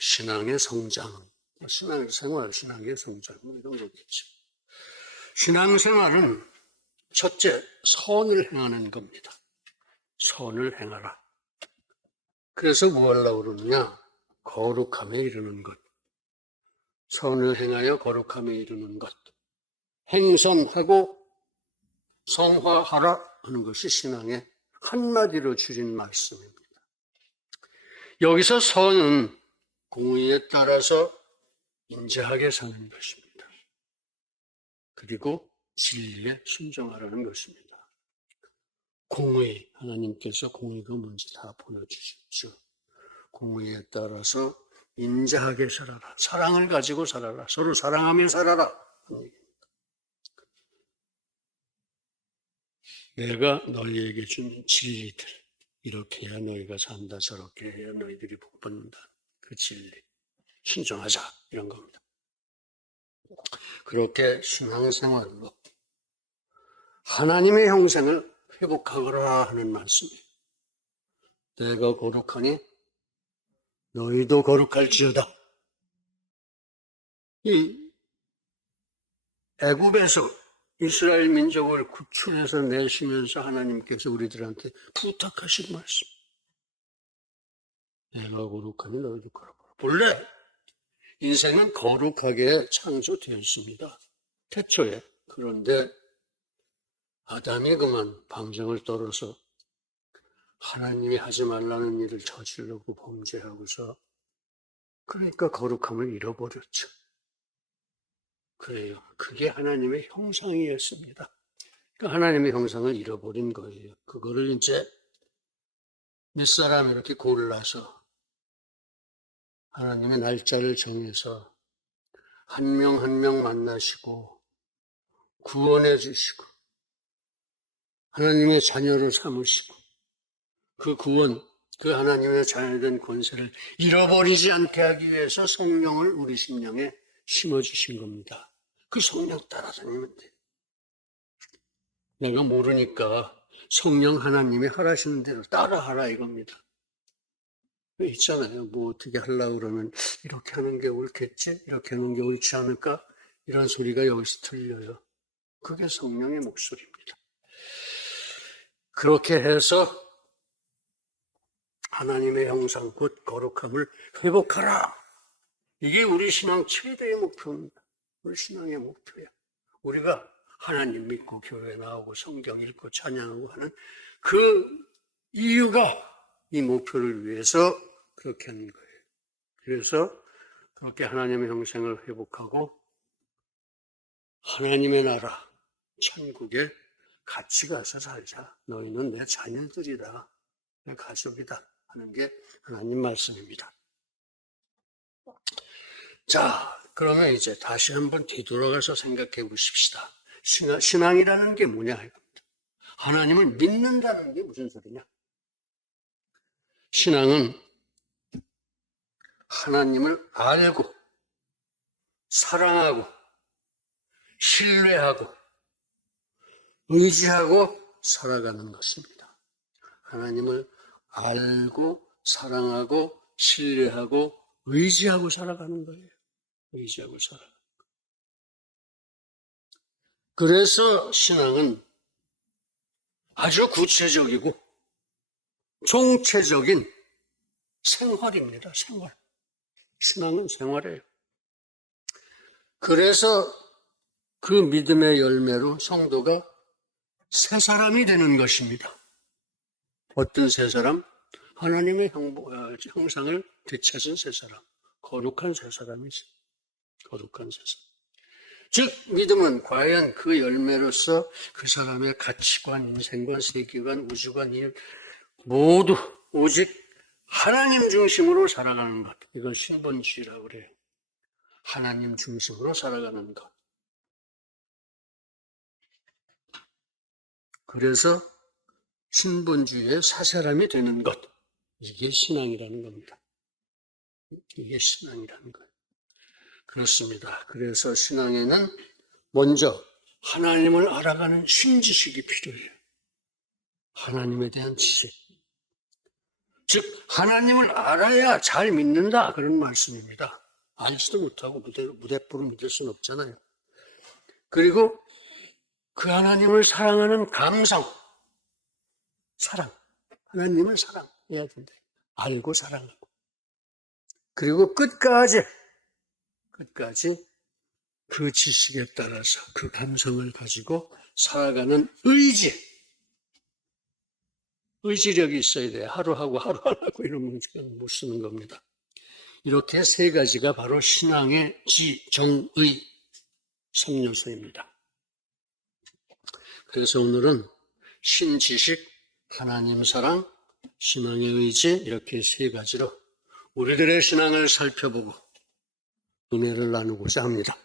신앙의 성장, 신앙생활, 신앙의 성장 이런 거겠죠. 신앙생활은 첫째, 선을 행하는 겁니다. 선을 행하라. 그래서 뭐 하려고 그러느냐? 거룩함에 이르는 것. 선을 행하여 거룩함에 이르는 것. 행선하고 성화하라 하는 것이 신앙의 한마디로 줄인 말씀입니다. 여기서 선은 공의에 따라서 인자하게 사는 것입니다. 그리고 진리에 순종하라는 것입니다. 공의, 하나님께서 공의가 뭔지 다 보여주셨죠. 공의에 따라서 인자하게 살아라. 사랑을 가지고 살아라. 서로 사랑하며 살아라. 내가 너희에게 준 진리들, 이렇게 해야 너희가 산다, 저렇게 해야 너희들이 복받는다. 그 진리, 순종하자, 이런 겁니다. 그렇게 신앙생활로 하나님의 형상을 회복하거라 하는 말씀이에요. 내가 거룩하니 너희도 거룩할지어다. 이 애굽에서 이스라엘 민족을 구출해서 내시면서 하나님께서 우리들한테 부탁하신 말씀. 내가 거룩하니 너희도 거룩하라. 본래 인생은 거룩하게 창조되었습니다. 태초에. 그런데 아담이 그만 방정을 떨어서 하나님이 하지 말라는 일을 저지르고 범죄하고서 그러니까 거룩함을 잃어버렸죠. 그래요. 그게 하나님의 형상이었습니다. 그러니까 하나님의 형상을 잃어버린 거예요. 그거를 이제 몇 사람 이렇게 골라서 하나님의 날짜를 정해서 한 명 한 명 만나시고 구원해 주시고 하나님의 자녀를 삼으시고 그 구원, 그 하나님의 자녀된 권세를 잃어버리지 않게 하기 위해서 성령을 우리 심령에 심어주신 겁니다. 그 성령 따라다니면 돼. 내가 모르니까 성령 하나님이 하라시는 대로 따라하라 이겁니다. 있잖아요. 뭐 어떻게 하려고 그러면 이렇게 하는 게 옳겠지? 이렇게 하는 게 옳지 않을까? 이런 소리가 여기서 들려요. 그게 성령의 목소리입니다. 그렇게 해서 하나님의 형상, 곧 거룩함을 회복하라. 이게 우리 신앙 최대의 목표입니다. 우리 신앙의 목표야. 우리가 하나님 믿고 교회 나오고 성경 읽고 찬양하고 하는 그 이유가 이 목표를 위해서 그렇게 하는 거예요. 그래서 그렇게 하나님의 형상을 회복하고 하나님의 나라, 천국에 같이 가서 살자. 너희는 내 자녀들이다. 내 가족이다. 하는 게 하나님 말씀입니다. 자, 그러면 이제 다시 한번 뒤돌아가서 생각해 보십시다. 신앙이라는 게 뭐냐 이겁니다. 하나님을 믿는다는 게 무슨 소리냐? 신앙은 하나님을 알고 사랑하고 신뢰하고 의지하고 살아가는 것입니다. 하나님을 알고 사랑하고 신뢰하고 의지하고 살아가는 거예요. 의지하고 살아가는 거예요. 그래서 신앙은 아주 구체적이고 총체적인 생활입니다. 생활. 신앙은 생활이에요. 그래서 그 믿음의 열매로 성도가 새 사람이 되는 것입니다. 어떤 새 사람? 하나님의 형상을 되찾은 새 사람. 거룩한 새 사람이죠. 거룩한 새 사람. 즉 믿음은 과연 그 열매로서 그 사람의 가치관, 인생관, 세계관, 우주관 모두 오직 하나님 중심으로 살아가는 것. 이걸 신본주의라고 그래요. 하나님 중심으로 살아가는 것. 그래서 신본주의의 사사람이 되는 것. 이게 신앙이라는 겁니다. 이게 신앙이라는 거예요. 그렇습니다. 그래서 신앙에는 먼저 하나님을 알아가는 신지식이 필요해요. 하나님에 대한 지식. 즉 하나님을 알아야 잘 믿는다, 그런 말씀입니다. 알지도 못하고 무대뽀로 믿을 수는 없잖아요. 그리고 그 하나님을 사랑하는 감성, 사랑, 하나님을 사랑해야 된다. 알고 사랑하고. 그리고 끝까지 그 지식에 따라서 그 감성을 가지고 살아가는 의지력이 있어야 돼요. 하루하고 하루 안 하고 이러면 못 쓰는 겁니다. 이렇게 세 가지가 바로 신앙의 지정의 3요소입니다. 그래서 오늘은 신지식, 하나님 사랑, 신앙의 의지, 이렇게 세 가지로 우리들의 신앙을 살펴보고 은혜를 나누고자 합니다.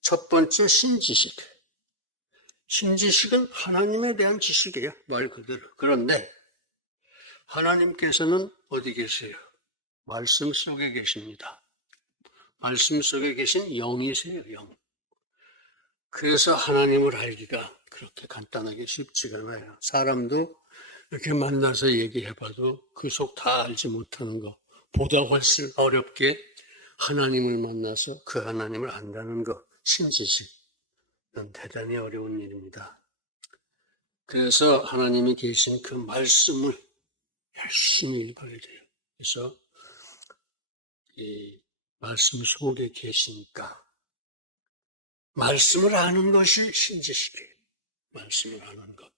첫 번째, 신지식. 신지식은 하나님에 대한 지식이에요, 말 그대로. 그런데 하나님께서는 어디 계세요? 말씀 속에 계십니다. 말씀 속에 계신 영이세요, 영. 그래서 하나님을 알기가 그렇게 간단하게 쉽지가 않아요. 사람도 이렇게 만나서 얘기해봐도 그 속 다 알지 못하는 거 보다 훨씬 어렵게 하나님을 만나서 그 하나님을 안다는 거, 신지식은 대단히 어려운 일입니다. 그래서 하나님이 계신 그 말씀을 열심히 읽어야 돼요. 그래서 이 말씀 속에 계시니까 말씀을 아는 것이 신지식이에요. 말씀을 아는 것.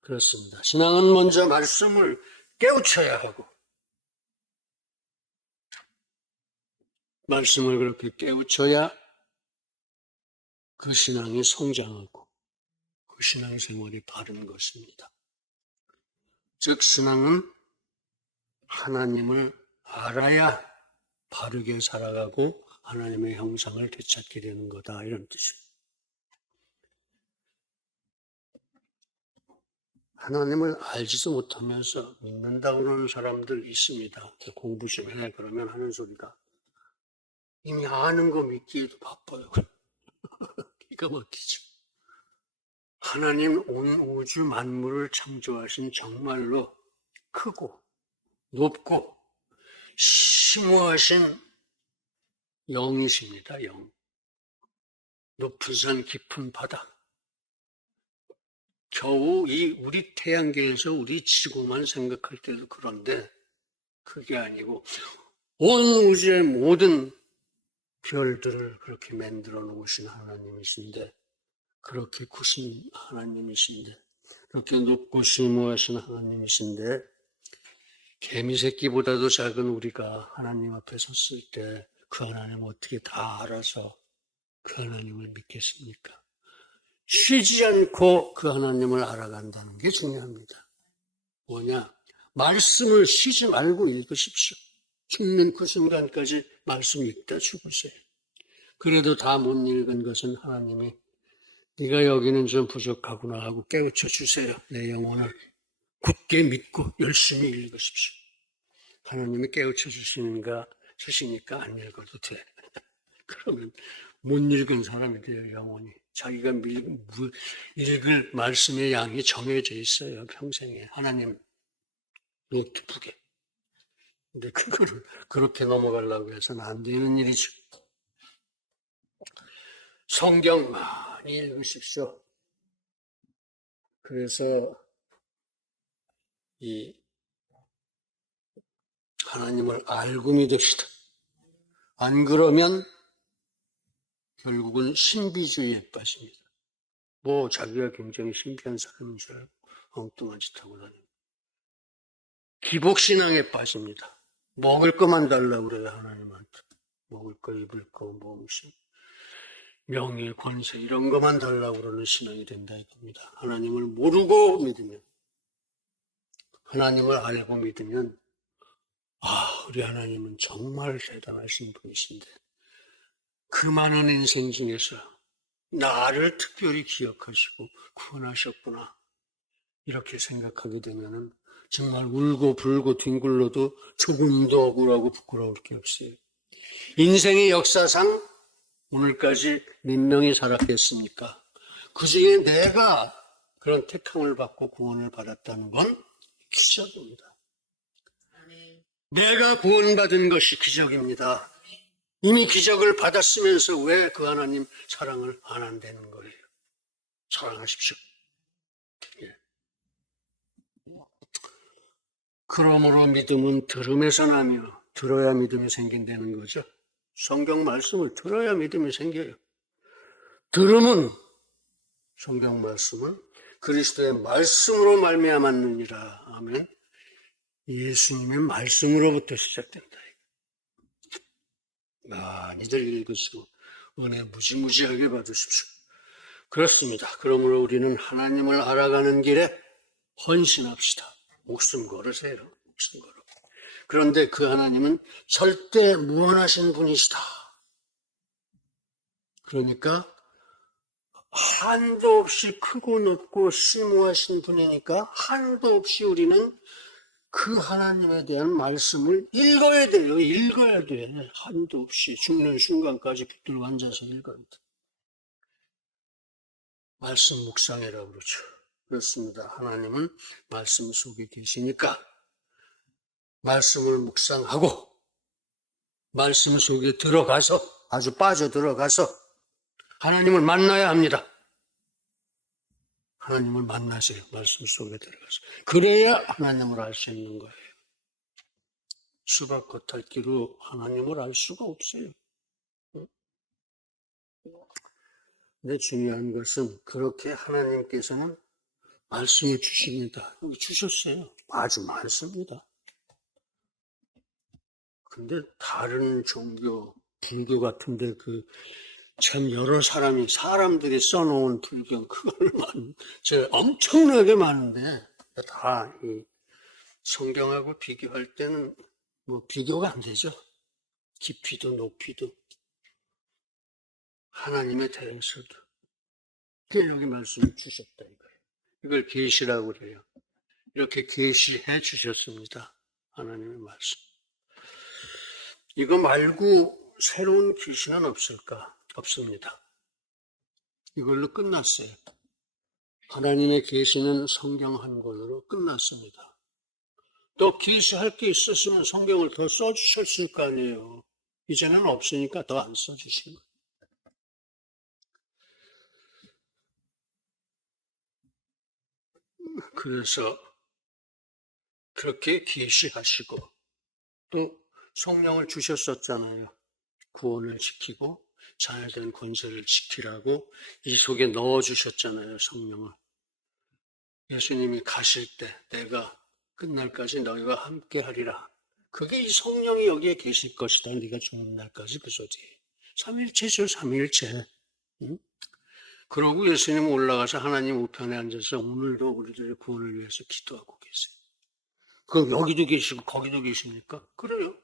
그렇습니다. 신앙은 먼저 말씀을 깨우쳐야 하고, 말씀을 그렇게 깨우쳐야 그 신앙이 성장하고 그 신앙생활이 바른 것입니다. 즉 신앙은 하나님을 알아야 바르게 살아가고 하나님의 형상을 되찾게 되는 거다, 이런 뜻입니다. 하나님을 알지도 못하면서 믿는다고 그러는 사람들 있습니다. 공부 좀 해, 그러면 하는 소리가 이미 아는 거 믿기에도 바빠요. 기가 막히죠. 하나님 온 우주 만물을 창조하신 정말로 크고 높고 심오하신 영이십니다. 영. 높은 산 깊은 바다. 겨우 우리 태양계에서 우리 지구만 생각할 때도 그런데 그게 아니고 온 우주의 모든 별들을 그렇게 만들어 놓으신 하나님이신데, 그렇게 크신 하나님이신데, 그렇게 높고 심오하신 하나님이신데, 개미새끼보다도 작은 우리가 하나님 앞에 섰을 때 그 하나님 어떻게 다 알아서 그 하나님을 믿겠습니까? 쉬지 않고 그 하나님을 알아간다는 게 중요합니다. 뭐냐? 말씀을 쉬지 말고 읽으십시오. 죽는 그 순간까지 말씀 읽다 죽으세요. 그래도 다 못 읽은 것은 하나님이 네가 여기는 좀 부족하구나 하고 깨우쳐 주세요. 내 영혼을 굳게 믿고 열심히 읽으십시오. 하나님이 깨우쳐 주시니까 안 읽어도 돼. 그러면 못 읽은 사람이 돼요, 영혼이. 자기가 읽을 말씀의 양이 정해져 있어요, 평생에. 하나님 노트북에. 근데 그거를 그렇게 넘어가려고 해서는 안 되는 일이죠. 성경 많이 읽으십시오. 그래서 이 하나님을 알고 믿읍시다. 안 그러면 결국은 신비주의에 빠집니다. 뭐 자기가 굉장히 신비한 사람인 줄 알고 엉뚱한 짓 하고 다니고. 기복신앙에 빠집니다. 먹을 것만 달라고 그래요, 하나님한테. 먹을 거, 입을 거, 무슨 명예, 권세 이런 것만 달라고 그러는 신앙이 된다 이겁니다. 하나님을 모르고 믿으면, 하나님을 알고 믿으면 우리 하나님은 정말 대단하신 분이신데 그 많은 인생 중에서 나를 특별히 기억하시고 구원하셨구나, 이렇게 생각하게 되면은 정말 울고 불고 뒹굴러도 조금도 억울하고 부끄러울 게 없어요. 인생의 역사상 오늘까지 몇 명이 살았겠습니까? 그 중에 내가 그런 택함을 받고 구원을 받았다는 건 기적입니다. 내가 구원받은 것이 기적입니다. 이미 기적을 받았으면서 왜 그 하나님 사랑을 안 한다는 거예요. 사랑하십시오. 예. 그러므로 믿음은 들음에서 나며 들어야 믿음이 생긴다는 거죠. 성경 말씀을 들어야 믿음이 생겨요. 들음은, 성경 말씀은 그리스도의 말씀으로 말미암았느니라. 아멘. 예수님의 말씀으로부터 시작된다. 많이들 읽으시고 은혜 무지무지하게 받으십시오. 그렇습니다. 그러므로 우리는 하나님을 알아가는 길에 헌신합시다. 목숨 걸으세요. 목숨 걸어. 그런데 그 하나님은 절대 무한하신 분이시다. 그러니까 한도 없이 크고 높고 심오하신 분이니까 한도 없이 우리는 그 하나님에 대한 말씀을 읽어야 돼요. 읽어야 돼. 한도 없이 죽는 순간까지 붙들고 앉아서 읽어야 돼. 말씀 묵상이라고 그러죠. 그렇습니다. 하나님은 말씀 속에 계시니까 말씀을 묵상하고 말씀 속에 들어가서 아주 빠져들어가서 하나님을 만나야 합니다. 하나님을 만나세요. 말씀 속에 들어가서. 그래야 하나님을 알 수 있는 거예요. 수박 겉핥기로 하나님을 알 수가 없어요. 근데 중요한 것은 그렇게 하나님께서는 말씀을 주십니다. 주셨어요. 아주 많습니다. 근데 다른 종교, 불교 같은데 참 여러 사람들이 써놓은 불경, 그걸만 엄청나게 많은데 다 이 성경하고 비교할 때는 뭐 비교가 안 되죠. 깊이도 높이도 하나님의 대응서도. 여기 말씀을 주셨다 이거예요. 이걸 계시라고 그래요. 이렇게 계시해 주셨습니다. 하나님의 말씀. 이거 말고 새로운 계시는 없을까? 없습니다. 이걸로 끝났어요. 하나님의 계시는 성경 한 권으로 끝났습니다. 또 계시할 게 있었으면 성경을 더 써주셨을 거 아니에요. 이제는 없으니까 더 안 써주신 거예요. 그래서 그렇게 계시하시고 또 성령을 주셨었잖아요. 구원을 지키고 자녀된 권세를 지키라고 이 속에 넣어주셨잖아요. 성령을. 예수님이 가실 때 내가 끝날까지 너희와 함께 하리라. 그게 이 성령이 여기에 계실 것이다. 네가 죽는 날까지 그 소리예요. 삼일체죠. 삼일체. 응? 그러고 예수님은 올라가서 하나님 우편에 앉아서 오늘도 우리들의 구원을 위해서 기도하고 계세요. 그럼 여기도 계시고 거기도 계십니까? 그래요.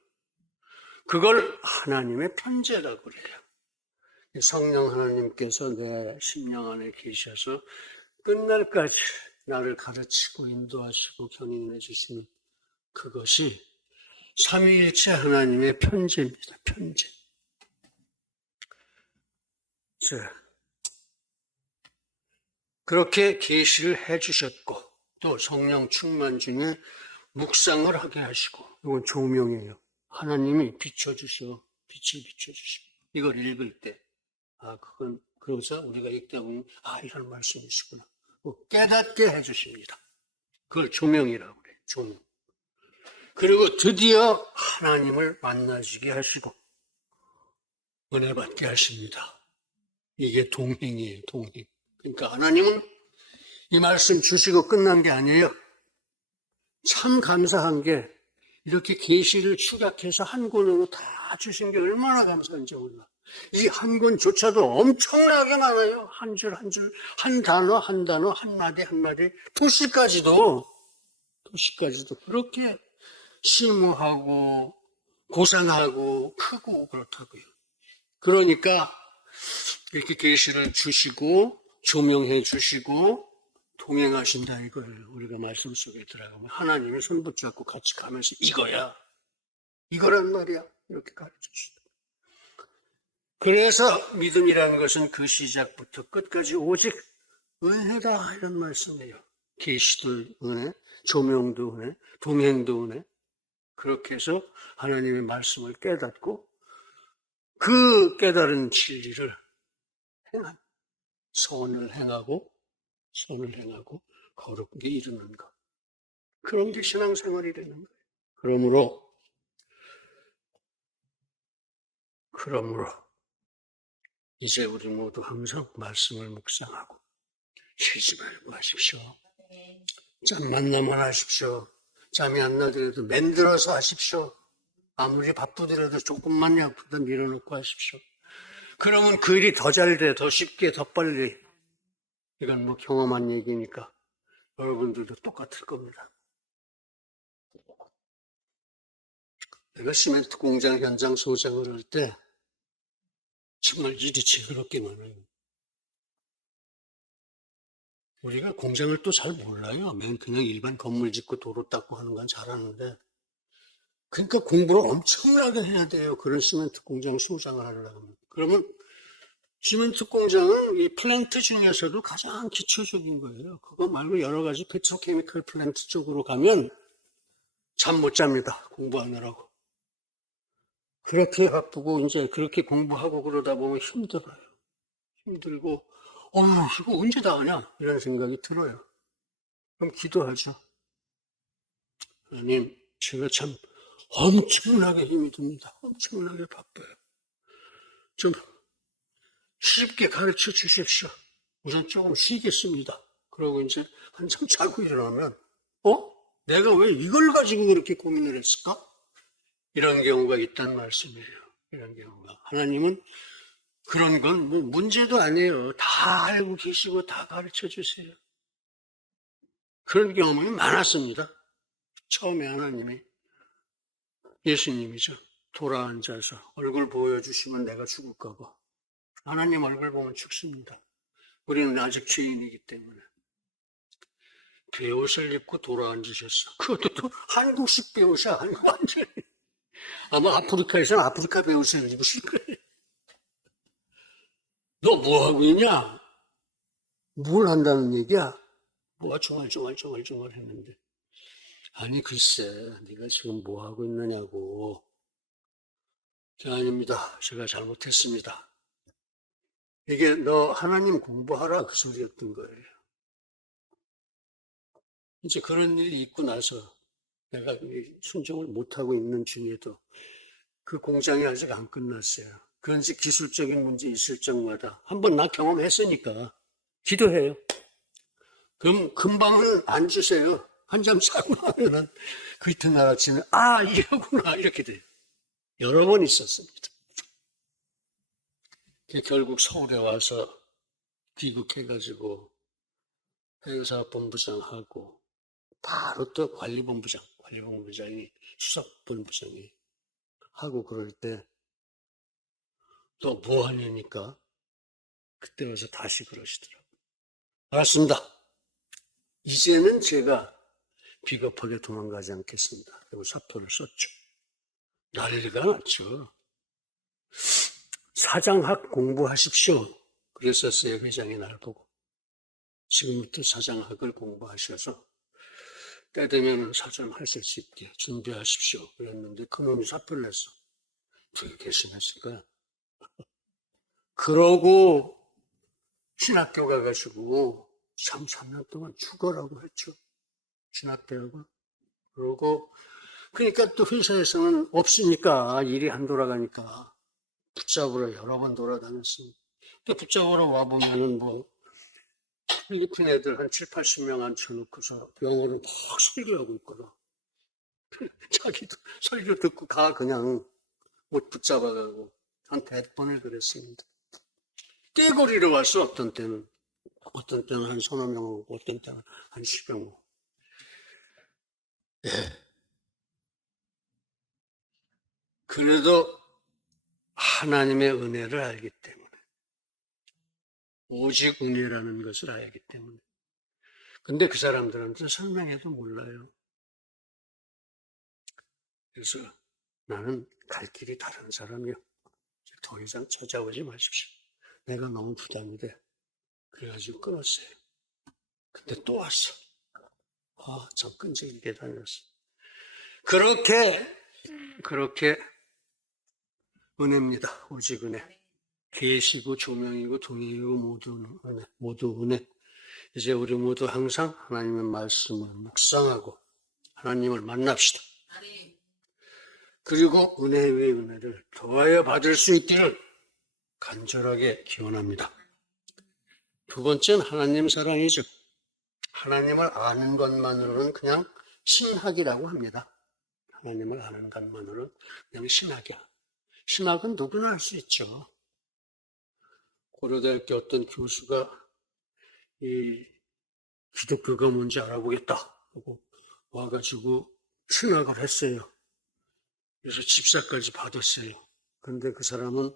그걸 하나님의 편재라고 그래요. 성령 하나님께서 내 심령 안에 계셔서 끝날까지 나를 가르치고 인도하시고 견인해 주시는 그것이 삼위일체 하나님의 편재입니다. 편재. 자, 그렇게 계시를 해 주셨고 또 성령 충만 중에 묵상을 하게 하시고 이건 조명이에요. 하나님이 비춰주셔. 빛을 비춰주시고 이걸 읽을 때 그건 그러고서 우리가 읽다 보면 이런 말씀이시구나. 깨닫게 해주십니다. 그걸 조명이라고 그래요. 조명. 그리고 드디어 하나님을 만나시게 하시고 은혜 받게 하십니다. 이게 동행이에요. 동행. 그러니까 하나님은 이 말씀 주시고 끝난 게 아니에요. 참 감사한 게 이렇게 계시를 축약해서 한 권으로 다 주신 게 얼마나 감사한지 몰라. 이 한 권조차도 엄청나게 많아요. 한 줄 한 줄, 한 단어 한 단어, 한 마디 한 마디, 도시까지도 그렇게 심오하고 고상하고 크고 그렇다고요. 그러니까 이렇게 계시를 주시고 조명해 주시고 동행하신다 이거예요. 우리가 말씀 속에 들어가면 하나님의 손 붙잡고 같이 가면서 이거란 말이야. 이렇게 가르쳐주시다. 그래서 믿음이라는 것은 그 시작부터 끝까지 오직 은혜다 이런 말씀이에요. 계시도 은혜, 조명도 은혜, 동행도 은혜. 그렇게 해서 하나님의 말씀을 깨닫고 그 깨달은 진리를 행한, 선을 행하고 거룩하게 이루는 것. 그런 게 신앙생활이 되는 거예요. 그러므로 이제 우리 모두 항상 말씀을 묵상하고 쉬지 말고 하십시오. 짬만 나면 하십시오. 잠이 안 나더라도 만들어서 하십시오. 아무리 바쁘더라도 조금만 약보다 밀어놓고 하십시오. 그러면 그 일이 더 잘 돼, 더 쉽게, 더 빨리. 이건 뭐 경험한 얘기니까 여러분들도 똑같을 겁니다. 내가 시멘트 공장 현장 소장을 할 때 정말 일이 징그럽게 많아요. 우리가 공장을 또 잘 몰라요. 그냥 일반 건물 짓고 도로 닦고 하는 건 잘하는데. 그러니까 공부를 엄청나게 해야 돼요. 그런 시멘트 공장 소장을 하려면. 그러면 시멘트 공장은 이 플랜트 중에서도 가장 기초적인 거예요. 그거 말고 여러 가지 페트로케미컬 플랜트 쪽으로 가면 잠 못 잡니다. 공부하느라고. 그렇게 바쁘고 이제 그렇게 공부하고 그러다 보면 힘들어요. 힘들고 이거 언제 다 하냐 이런 생각이 들어요. 그럼 기도하죠. 하나님, 제가 참 엄청나게 힘이 듭니다. 엄청나게 바빠요. 좀 쉽게 가르쳐 주십시오. 우선 조금 쉬겠습니다. 그러고 이제 한참 자고 일어나면 내가 왜 이걸 가지고 그렇게 고민을 했을까? 이런 경우가 있다는 말씀이에요. 이런 경우가. 하나님은 그런 건 뭐 문제도 아니에요. 다 알고 계시고 다 가르쳐 주세요. 그런 경험이 많았습니다. 처음에 하나님이 예수님이죠. 돌아 앉아서 얼굴 보여주시면 내가 죽을까 봐. 하나님 얼굴 보면 죽습니다. 우리는 아직 죄인이기 때문에. 베옷을 입고 돌아 앉으셨어. 그것도 또 한국식 베옷이야. 완전히. 아마 아프리카에서는 아프리카 베옷을 입으실 거예요. 너 뭐 하고 있냐? 뭘 한다는 얘기야? 뭐가 중얼중얼 했는데. 아니 글쎄 네가 지금 뭐 하고 있느냐고. 아닙니다. 제가 잘못했습니다. 이게 너 하나님 공부하라 그 소리였던 거예요. 이제 그런 일이 있고 나서 내가 순종을 못하고 있는 중에도 그 공장이 아직 안 끝났어요. 그런 이제 기술적인 문제 있을 적마다 한번 나 경험했으니까 기도해요. 그럼 금방은 안 주세요. 한잠 자고 나면은 그 이튿날 아침에 이러구나 이렇게 돼요. 여러 번 있었습니다. 결국 서울에 와서 귀국해가지고 행사본부장하고 바로 또 관리본부장이 수석본부장이 하고 그럴 때 또 뭐 하냐니까 그때 와서 다시 그러시더라고요. 알았습니다. 이제는 제가 비겁하게 도망가지 않겠습니다. 그리고 사표를 썼죠. 난리가 났죠. 사장학 공부하십시오. 그랬었어요. 회장이 날 보고. 지금부터 사장학을 공부하셔서 때 되면 사장 하실 수 있게 준비하십시오. 그랬는데 그놈이 사표를 냈어. 되게 개심했을 거야. 그러고 신학교 가가지고 3년 동안 죽어라고 했죠. 신학대학을. 그러고 그러니까 또 회사에서는 없으니까 일이 안 돌아가니까 붙잡으러 여러 번 돌아다녔습니다. 또 붙잡으러 와보면은 필리핀 애들 한 7, 80명 앉혀놓고서 영어를 막 설교하고 있거든. 자기도 설교 듣고 그냥 못 붙잡아가고 한 100번을 그랬습니다. 떼거리로 왔어, 어떤 때는 한 서너 명 오고, 어떤 때는 한 10명 오고. 예. 그래도 하나님의 은혜를 알기 때문에, 오직 은혜라는 것을 알기 때문에. 근데 그 사람들한테 설명해도 몰라요. 그래서 나는 갈 길이 다른 사람이요. 더 이상 찾아오지 마십시오. 내가 너무 부담이 돼. 그래가지고 끊었어요. 근데 또 왔어. 참 끈질기게 다녔어. 그렇게 은혜입니다. 오직 은혜. 계시고 조명이고 동행이고 모두 은혜. 이제 우리 모두 항상 하나님의 말씀을 묵상하고 하나님을 만납시다. 그리고 은혜 위에 은혜를 더하여 받을 수 있기를 간절하게 기원합니다. 두 번째는 하나님 사랑이죠. 하나님을 아는 것만으로는 그냥 신학이라고 합니다. 하나님을 아는 것만으로는 그냥 신학이야. 신학은 누구나 할 수 있죠. 고려대학교 어떤 교수가 이 기독교가 뭔지 알아보겠다 하고 와가지고 신학을 했어요. 그래서 집사까지 받았어요. 그런데 그 사람은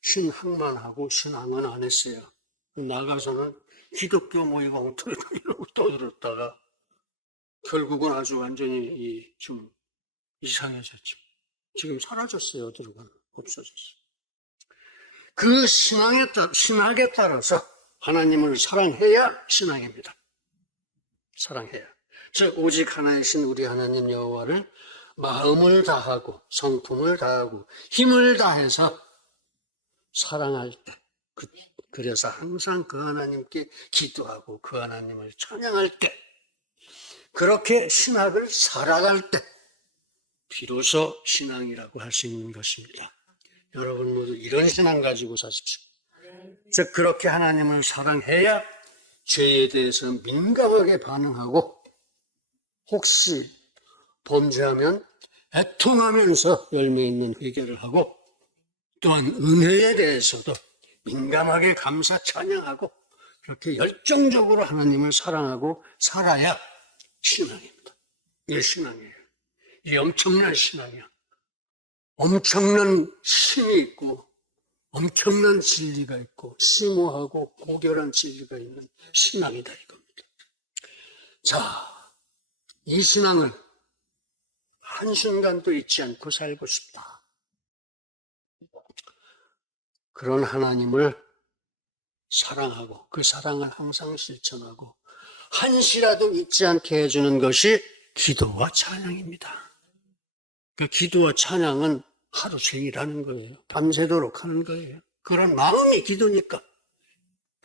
신학만 하고 신앙은 안 했어요. 나가서는 기독교 뭐 이거 엉터리 이러고 떠들었다가 결국은 아주 완전히 좀 이상해졌죠. 지금 사라졌어요. 어디로가 없어졌어요. 그 신학에 따라서 하나님을 사랑해야 신앙입니다. 사랑해야. 즉 오직 하나이신 우리 하나님 여호와를 마음을 다하고 성품을 다하고 힘을 다해서 사랑할 때, 그래서 항상 그 하나님께 기도하고 그 하나님을 찬양할 때, 그렇게 신학을 살아갈 때 비로소 신앙이라고 할 수 있는 것입니다. 여러분 모두 이런 신앙 가지고 사십시오. 즉 그렇게 하나님을 사랑해야 죄에 대해서 민감하게 반응하고 혹시 범죄하면 애통하면서 열매 있는 회개를 하고 또한 은혜에 대해서도 민감하게 감사 찬양하고 그렇게 열정적으로 하나님을 사랑하고 살아야 신앙입니다. 이게 신앙이에요. 이게 엄청난 신앙이야. 엄청난 힘이 있고 엄청난 진리가 있고 심오하고 고결한 진리가 있는 신앙이다 이겁니다. 자, 이 신앙을 한순간도 잊지 않고 살고 싶다. 그런 하나님을 사랑하고 그 사랑을 항상 실천하고 한시라도 잊지 않게 해주는 것이 기도와 찬양입니다. 그 기도와 찬양은 하루 종일 하는 거예요. 밤새도록 하는 거예요. 그런 마음이 기도니까.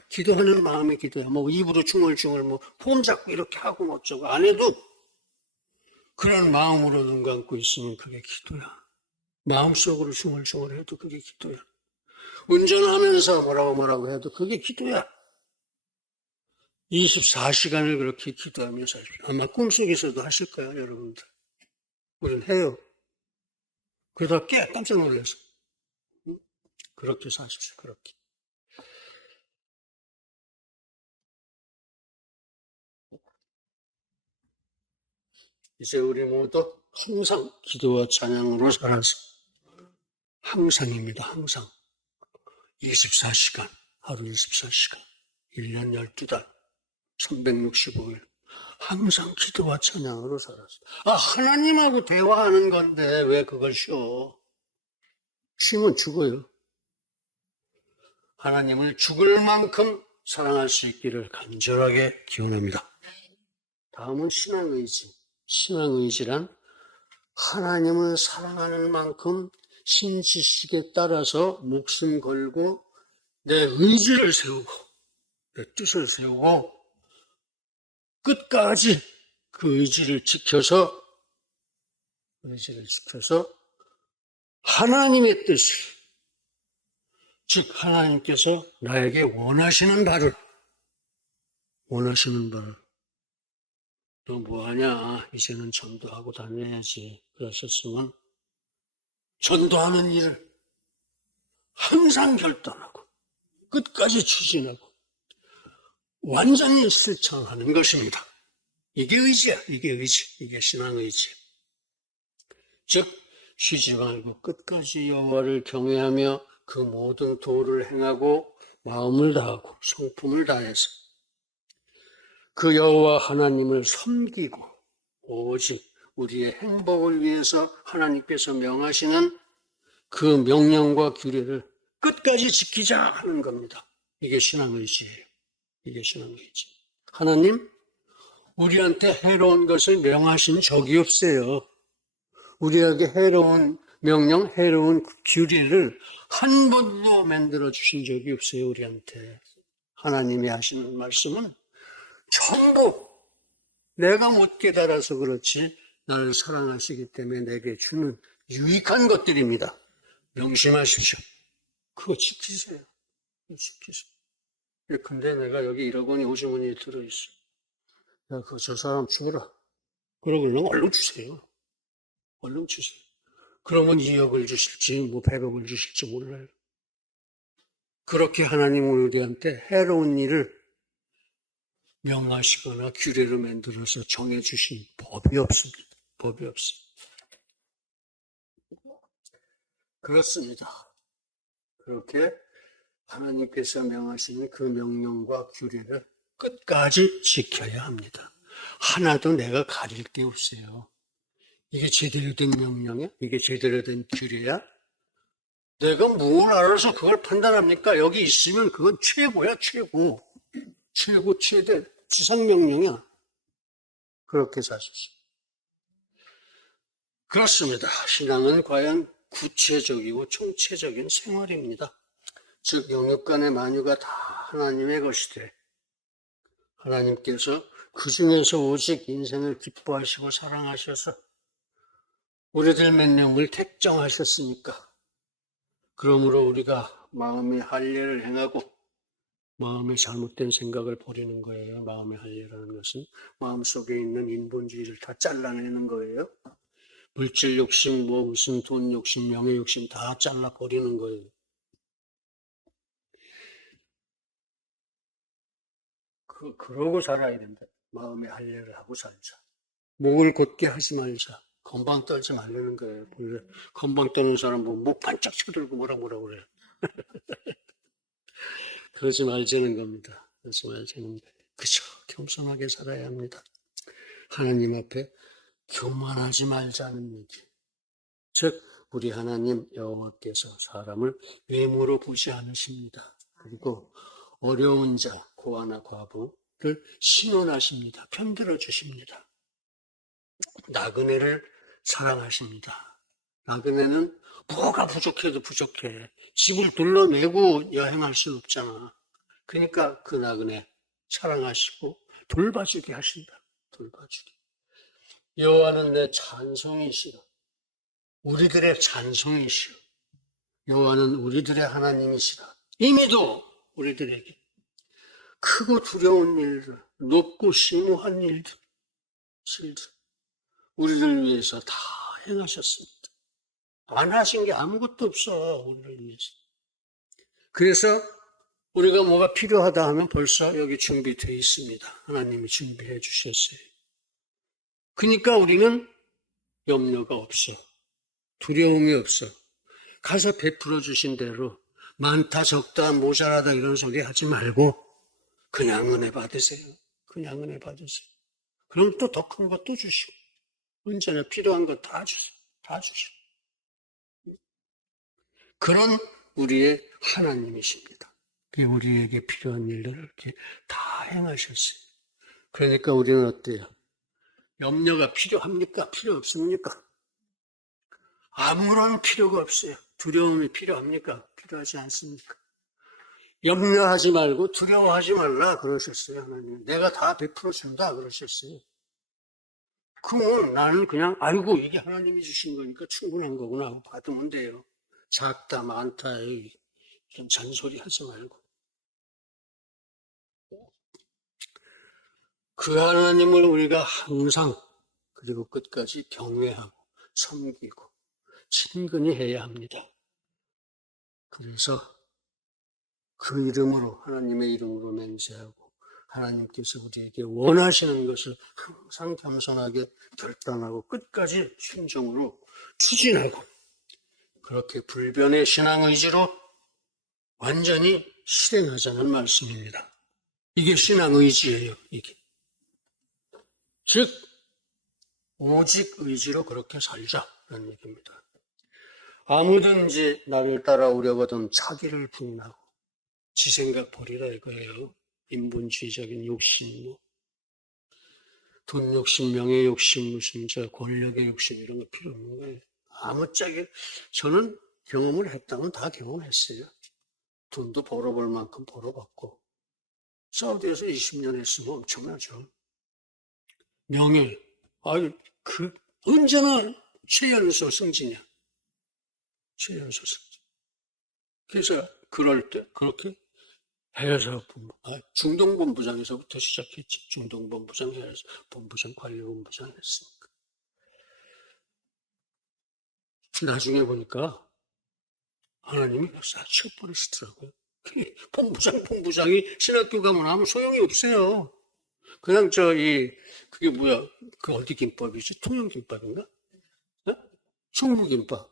기도하는 마음이 기도야. 뭐 입으로 중얼중얼 뭐 폼 잡고 이렇게 하고 뭐 어쩌고 안 해도 그런 마음으로 눈 감고 있으면 그게 기도야. 마음속으로 중얼중얼 해도 그게 기도야. 운전하면서 뭐라고 해도 그게 기도야. 24시간을 그렇게 기도하면서 하십시오. 아마 꿈속에서도 하실 거예요, 여러분들. 우린 해요. 그러다 깜짝 놀라서. 그렇게 사십시오, 그렇게. 이제 우리 모두 항상 기도와 찬양으로 살아서 항상입니다, 항상. 24시간, 하루 24시간, 1년 12달, 365일. 항상 기도와 찬양으로 살았어. 하나님하고 대화하는 건데 왜 그걸 쉬어? 쉬면 죽어요. 하나님을 죽을 만큼 사랑할 수 있기를 간절하게 기원합니다. 다음은 신앙의지. 신앙의지란 하나님을 사랑하는 만큼 신지식에 따라서 목숨 걸고 내 의지를 세우고 내 뜻을 세우고 끝까지 그 의지를 지켜서 하나님의 뜻을, 즉 하나님께서 나에게 원하시는 바를 너 뭐하냐, 이제는 전도하고 다녀야지 그러셨으면 전도하는 일을 항상 결단하고 끝까지 추진하고 완전히 실천하는 것입니다. 이게 의지야. 이게 의지. 이게 신앙의지. 즉 쉬지 말고 끝까지 여호와를 경외하며 그 모든 도를 행하고 마음을 다하고 성품을 다해서 그 여호와 하나님을 섬기고 오직 우리의 행복을 위해서 하나님께서 명하시는 그 명령과 규례를 끝까지 지키자 하는 겁니다. 이게 신앙의지예요. 이게 신앙의지. 하나님, 우리한테 해로운 것을 명하신 적이 없어요. 우리에게 해로운 명령, 해로운 규례를 한 번도 만들어 주신 적이 없어요, 우리한테. 하나님이 하시는 말씀은 전부 내가 못 깨달아서 그렇지 나를 사랑하시기 때문에 내게 주는 유익한 것들입니다. 명심하십시오. 그거 지키세요. 지키세요. 근데 내가 여기 1억 원이 50원이 들어있어. 야, 그거 저 사람 주라. 그러면 얼른 주세요. 얼른 주세요. 그러면 2억을 주실지, 100억을 주실지 몰라요. 그렇게 하나님은 우리한테 해로운 일을 명하시거나 규례로 만들어서 정해주신 법이 없습니다. 법이 없습니다. 그렇습니다. 그렇게 하나님께서 명하시는 그 명령과 규례를 끝까지 지켜야 합니다. 하나도 내가 가릴 게 없어요. 이게 제대로 된 명령이야? 이게 제대로 된 규례야? 내가 뭘 알아서 그걸 판단합니까? 여기 있으면 그건 최고야, 최고. 최고, 최대, 지상명령이야. 그렇게 사십시오. 그렇습니다. 신앙은 과연 구체적이고 총체적인 생활입니다. 즉, 영육간의 만유가 다 하나님의 것이되, 하나님께서 그 중에서 오직 인생을 기뻐하시고 사랑하셔서 우리들 몇 명을 택정하셨으니까, 그러므로 우리가 마음의 할례를 행하고 마음의 잘못된 생각을 버리는 거예요. 마음의 할례라는 것은 마음속에 있는 인본주의를 다 잘라내는 거예요. 물질 욕심, 무슨 돈 욕심, 명예 욕심 다 잘라 버리는 거예요. 그러고 살아야 된다. 마음의 할례를 하고 살자. 목을 곧게 하지 말자. 건방 떨지 말라는 거예요. 건방 떠는 사람 보면 목 반짝 쳐들고 뭐라 그래요. 그러지 말자는 겁니다. 그러지 말자는 거예요. 그저 겸손하게 살아야 합니다. 하나님 앞에 교만하지 말자는 얘기. 즉 우리 하나님 여호와께서 사람을 외모로 보지 않으십니다. 그리고 어려운 자, 고아나 과부를 신원하십니다. 편들어 주십니다. 나그네를 사랑하십니다. 나그네는 뭐가 부족해도 부족해. 집을 둘러내고 여행할 수는 없잖아. 그러니까 그 나그네 사랑하시고 돌봐주게 하신다. 돌봐주게. 여호와는 내 찬송이시여. 우리들의 찬송이시여. 여호와는 우리들의 하나님이시라. 이미도 우리들에게 크고 두려운 일들, 높고 심오한 일들, 우리를 위해서 다 행하셨습니다. 안 하신 게 아무것도 없어, 우리를 위해서. 그래서 우리가 뭐가 필요하다 하면 벌써 여기 준비되어 있습니다. 하나님이 준비해 주셨어요. 그러니까 우리는 염려가 없어. 두려움이 없어. 가서 베풀어 주신 대로 많다, 적다, 모자라다 이런 소리 하지 말고 그냥 은혜 받으세요. 그냥 은혜 받으세요. 그럼 또 더 큰 것도 주시고 언제나 필요한 것 다 주세요. 다 주시고. 그런 우리의 하나님이십니다. 우리에게 필요한 일들을 이렇게 다 행하셨어요. 그러니까 우리는 어때요? 염려가 필요합니까? 필요 없습니까? 아무런 필요가 없어요. 두려움이 필요합니까? 필요하지 않습니까? 염려하지 말고 두려워하지 말라 그러셨어요. 하나님. 내가 다 베풀어 준다 그러셨어요. 그러면 나는 그냥 아이고 이게 하나님이 주신 거니까 충분한 거구나 하고 받으면 돼요. 작다 많다 이런 잔소리 하지 말고. 그 하나님을 우리가 항상 그리고 끝까지 경외하고 섬기고 친근히 해야 합니다. 그래서 그 이름으로 하나님의 이름으로 맹세하고 하나님께서 우리에게 원하시는 것을 항상 겸손하게 결단하고 끝까지 순종으로 추진하고 그렇게 불변의 신앙 의지로 완전히 실행하자는 말씀입니다. 이게 신앙 의지예요. 이게. 즉 오직 의지로 그렇게 살자라는 얘기입니다. 아무든지 나를 따라오려거든 자기를 부인하고 지 생각 버리라 이거예요. 인본주의적인 욕심 돈 욕심, 명예 욕심, 무슨 권력의 욕심 이런 거 필요 없는 거예요. 아무짝에 저는 경험을 했다면 다 경험했어요. 돈도 벌어볼 만큼 벌어봤고 사우디에서 20년 했으면 엄청나죠. 명예, 언제나 최연소 승진이야. 최연소 승진. 그래서 그럴 때 그렇게 해외사업 중동본부장에서부터 시작했지. 중동본부장, 본부장, 관리본부장 했으니까. 나중에 보니까 하나님이 싹 치워버리시더라고요. 본부장이 신학교 가면 아무 소용이 없어요. 그냥 그게 뭐야? 그 어디 김밥이지? 통영김밥인가? 네? 충무김밥.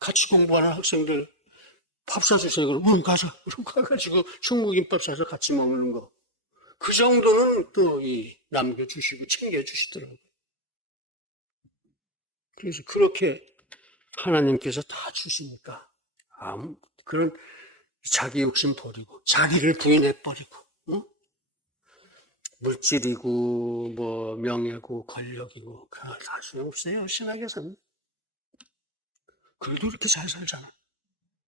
같이 공부하는 학생들 밥 사주세요. 그러면 가자. 그럼 가가지고 충무김밥 사서 같이 먹는 거. 그 정도는 또 남겨주시고 챙겨주시더라고요. 그래서 그렇게 하나님께서 다 주시니까 그런 자기 욕심 버리고 자기를 부인해버리고 물질이고 뭐 명예고 권력이고 다 소용없어요. 신학에서는. 그래도 이렇게 잘 살잖아.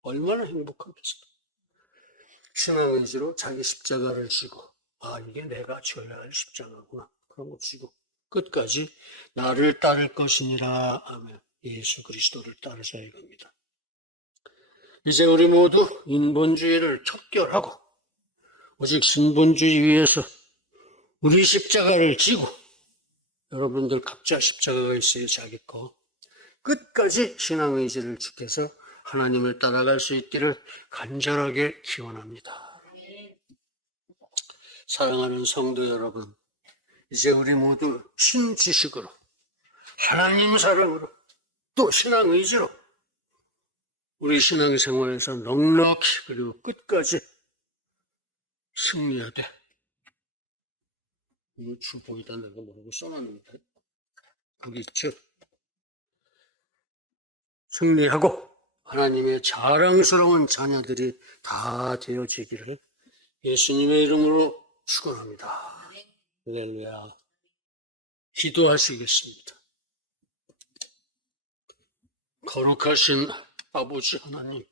얼마나 행복하겠어. 신앙의지로 자기 십자가를 지고 이게 내가 져야 할 십자가구나. 그런 거 지고 끝까지 나를 따를 것이니라. 아멘. 예수 그리스도를 따르자 이겁니다. 이제 우리 모두 인본주의를 척결하고 오직 신본주의 위에서 우리 십자가를 지고 여러분들 각자 십자가가 있어요. 자기 거. 끝까지 신앙의지를 지켜서 하나님을 따라갈 수 있기를 간절하게 기원합니다. 사랑하는 성도 여러분, 이제 우리 모두 신지식으로 하나님 사랑으로 또 신앙의지로 우리 신앙생활에서 넉넉히 그리고 끝까지 승리하되 주보에다 내가 뭐라고 써놨는데 거기 있죠. 승리하고 하나님의 자랑스러운 자녀들이 다 되어지기를 예수님의 이름으로 축원합니다. 할렐루야. 기도하시겠습니다. 거룩하신 아버지 하나님,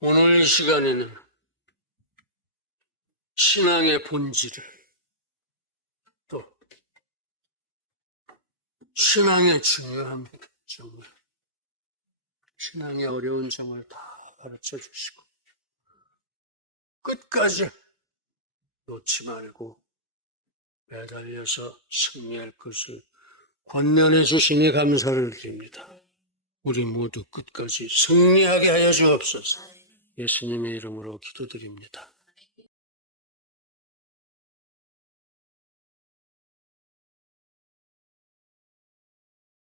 오늘 이 시간에는 신앙의 본질을 또 신앙의 중요함, 정말 신앙의 어려운 점을 다 가르쳐 주시고 끝까지 놓지 말고 매달려서 승리할 것을 권면해 주시니 감사를 드립니다. 우리 모두 끝까지 승리하게 하여 주옵소서. 예수님의 이름으로 기도드립니다.